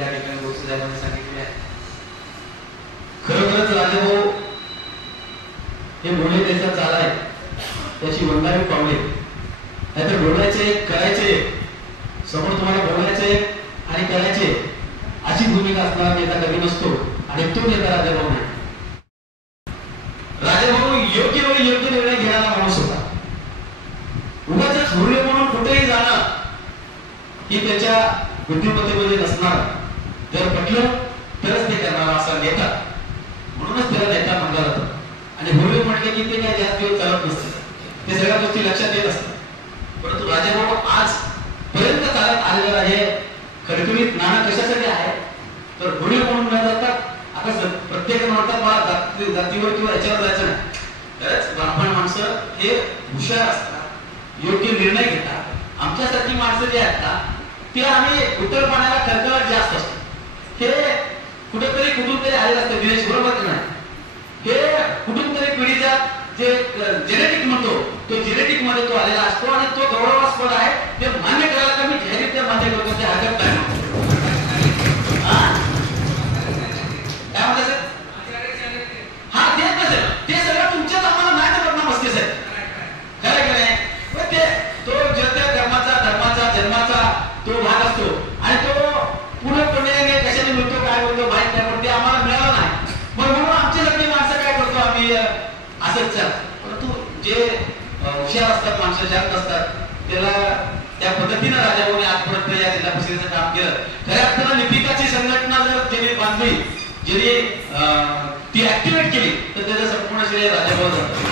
या ठिकाणी गोष्ट साहेबांनी सांगितली आहे. खरोखरच राजाभाऊ हे बोलणे त्याचा चाल आहे, त्याची वंदावी पावले. नाहीतर बोलायचे करायचे, समोर तुम्हाला बोलायचे आणि करायचे अशी भूमिका असणारा नेता कधी नसतो आणि तो नेता राजाभाऊ नाही. राजाभाऊ योग्य वेळी योग्य निर्णय घेणारा माणूस होता. उगाच धोरणे म्हणून कुठेही जाणं ही त्याच्या बुद्धिमत्तेमध्ये नसणार. जर पटलं तरच ते करणारा असा नेता, म्हणूनच त्याला नेता म्हणला जातो. आणि होळी म्हटले की ते काय जास्त दिवस चालत नसते, ते सगळ्या गोष्टी लक्षात येत असतात. परंतु राजाभाऊ आज पर्यंत चालत आलेलं आहे. खडखडीत नाणं कशासाठी आहे तर होळी म्हणून न जातात. आता प्रत्येक म्हणतात मला जातीवर किंवा याच्यावर जायचं नाही. तरच ब्राह्मण माणसं हे हुशार असतात, योग्य निर्णय घेतात. आमच्यासारखी माणसं जी आहेत ना ते आम्ही उतरपणाला खडखडाट जास्त असतो. हे कुठेतरी कुठून तरी आलेलं असतं. दिनेश बरोबर नाही, हे कुठून तरी पिढीच्या जे जेनेटिक म्हणतो तो जेनेटिक मध्ये तो आलेला असतो आणि तो गौरवास्पद आहे. ते मान्य करायला कमी जाहीर मान्य करतो, ते हरकत नाही. काय म्हणतात हा तेच नसेल, ते सगळं तुमच्याच आम्हाला माहिती पडणार मस्तीच आहे. खरं की नाही? ते तो त्या धर्माचा जन्माचा तो भाग असतो आणि तो पूर्णपणे कशाने मिळतो काय बोलतो माहित नाही, पण ते आम्हाला मिळालं नाही. म्हणून आमच्यासारखी माणसं काय करतो आम्ही असंच. परंतु जे हुशार असतात माणसं शांत असतात त्याला त्या पद्धतीनं राजाभाऊने आजपर्यंत या जिल्हा परिषदेचं काम केलं. खऱ्या अर्थानं लिपिकाची संघटना जर त्यांनी बांधली, ज्यांनी ती ऍक्टिव्हेट केली तर त्याचं संपूर्ण श्रेय राजाभाऊ जातं.